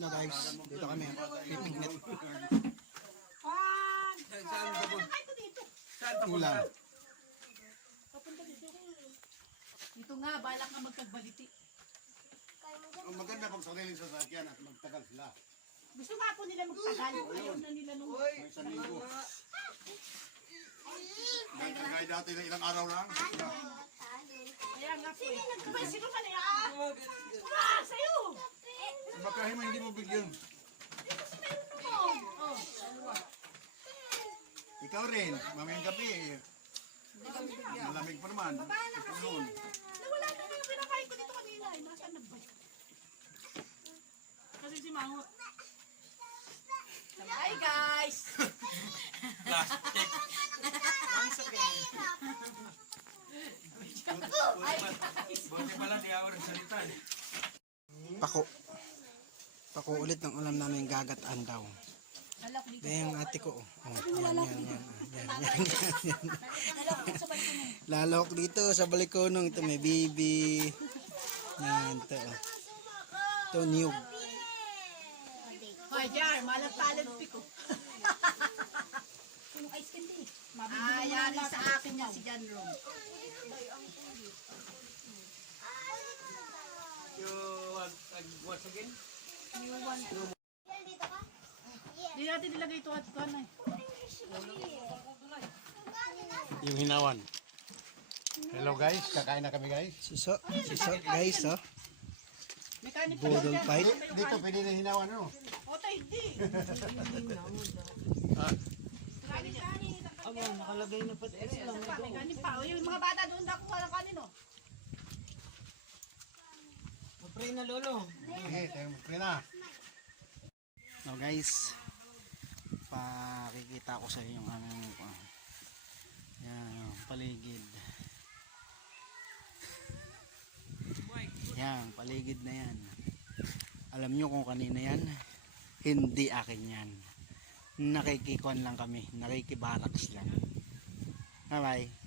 No guys, dito kami. Pipignet. Ulam. Dito nga, balak nga magkagbaliti. Ang maganda pag sariling sasakyan at magtagal sila. Gusto nga po nila magtagal. Ayaw na nila nung... May isang linggo. Dahil dati na ilang araw lang. Kaya nga po eh. Sino ka na yan? Sa'yo! Baka hindi mo bigyan. Ikaw rin, mamayang gabi eh. Malamig pa naman. Ito noon. Nawala na yung pinakain ko dito kanina. Nasaan na ba? Kasi si Mango. Hi guys! Buti pala di ako nagsalita eh. Pako. Pako ulit ng ulam namin gagataan daw. Ito yung ate ko. Oh, yan. Lalok dito sa balikonong. Ito may bibi. Yan, ito. Ito niyog. Hoy, Jar, malat-palat piko. Yari sa akin niya si John Rom. Once again? Hindi natin nilagay ito at ito na eh. Yung hinawan. Hello guys, kakain na kami guys. Siso guys, oh. Mechanic pa Budol lang fight. Dito pwede na hinawan ano? Oto, hindi. Aba, nakalagay na pati lang. Mechanic pa. O, yung mga bata doon nakuha ng kanin oh. Mapray na lolo. Okay, tayo na. So guys, pakikita ko sa inyo yung aming yan, oh, paligid. Yan, paligid na yan. Alam nyo kung kanina yan? Hindi akin yan. Nakikikuan lang kami, nakikibaraks lang. Bye bye.